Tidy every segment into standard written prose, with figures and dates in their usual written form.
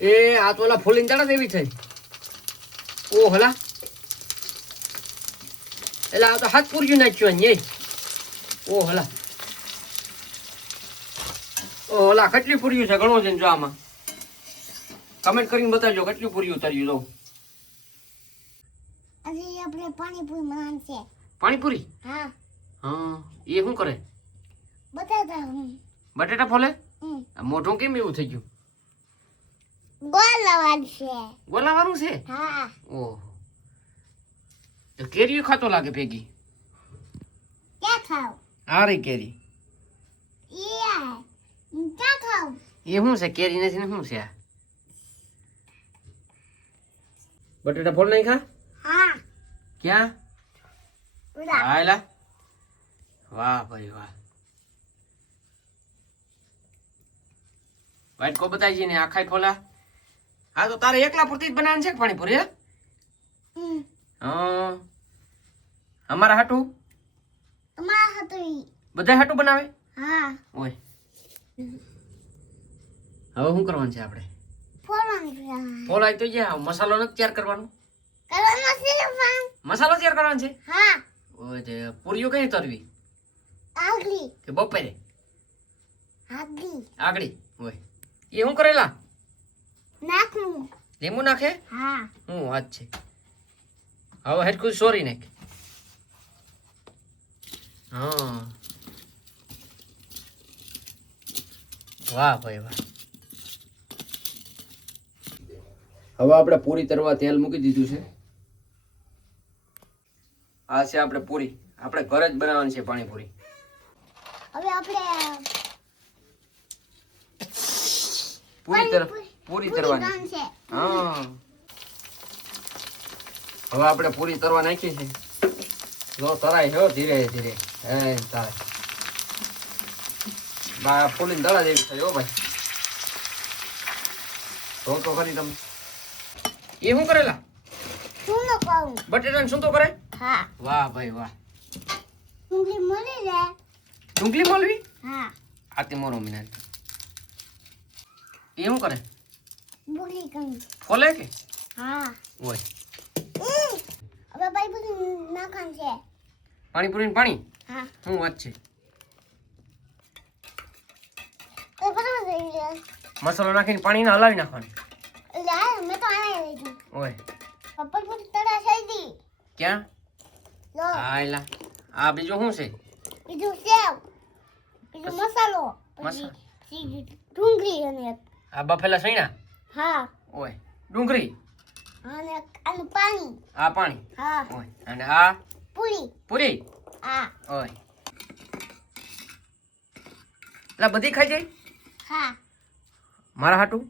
એ આ તો ઓલા ફૂલીને ચડા દેવી થઈ. ઓ હલા એટલે આ તો હાથ પૂર્યું નાખ્યું ને. ઓ હલા ઓ હલા કેટલી પૂર્યું છે ઘણો છે જો આમાં. કમેન્ટ કરીને બતાવજો કેટલી પૂર્યું ઉતાર્યું જો. આજે આપણે પાણીપુરી બનાવવાનું છે. પાણીપુરી? હા. હા એ શું કરે? બટાટા. બટેટા ફોલે? મોઢું કેમ એવું થઈ ગયું? ગોલાવાનું છે. ગોલાવાનું છે? હા. ઓહ તો કેરી ખાતો લાગે ભેગી. ક્યાં ખાવ? આ રહી કેરી. ક્યાં ખાવ? એ શું છે? કેરી નથી ને શું છે આ? બટેટા ફોલ નહીં ખા? હા. ક્યાં? આયલા વાહ ભાઈ વાહ. વાઈટ કો બતાવી છે ને આખાઈ ફોલા. હા તો તારે એકલા પૂરતી જ બનાવવાનું છે પાણીપુરી? હા અમારા હાટું? અમારા હાટું બધા હાટું બનાવે? હા. ઓય હવે શું કરવાનું છે આપણે? ફોલાય તો જ્યાં મસાલો નથી તૈયાર કરવાનો. મસાલો તૈયાર કરવાનો છે? હા. ઓય તે પૂરીઓ કઈ તરવી? આગળી કે બપોરે? આગળી. ઓય એ શું કરેલા? નાખું. લીંબુ નાખે? હા. હું વાત છે. હવે હેડકું સોરી નાખ. હા વાહ ભાઈ વાહ. હવે આપણે પૂરી તરવા તેલ મૂકી દીધું છે. આ છે આપણે પૂરી. આપણે ઘરે જ બનાવવાની છે પાણીપુરી. હવે આપણે પૂરી તરવાની છે. હા હવે આપણે પૂરી તરવા નાખી છે. જો તરાય છે ધીરે ધીરે. હે તારે બા ફૂલીને દળા દેવી છે હો ભાઈ. તો ખરી તમે એ શું કરેલા? શું ન કહું? બટેટાને શું તો કરે? હા. વાહ ભાઈ વાહ. ડુંગળી મળી જાય. ડુંગળી મળવી? હા. આતી મોરો મિનાલ એ શું કરે? બોલી કઈ ફોલે કે? હા. ઓય હવે પાણીપુરી નાખવાનું છે. પાણીપુરી પાણી? હા. શું વાત છે? તો બરાબર થઈ ગયું. મસાલો નાખીને પાણીને હલાવી નાખવાનું. યાર મેં તો આને લીધું. ઓય પાણીપુરી તળા થઈ ગઈ. ક્યાં? લો આયલા આ બીજું શું છે? બીજું સેવ, બીજું મસાલો, પછી ડુંગળી અને આ બફેલા સૈણા? હા. ઓય ડુંગળી અને પાણી. આ પાણી? હા. ઓય અને આ પૂરી. પૂરી? હા. ઓય એટલે બધી ખાઈ જાય? હા. મારા હાટું?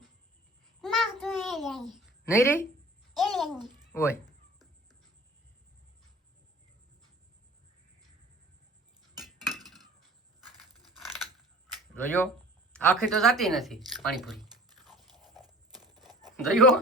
માં તો એ લઈ. નહીં રે? એ લઈ. ઓય જોયો આખી તો જાતી નથી પાણીપુરી. જોયો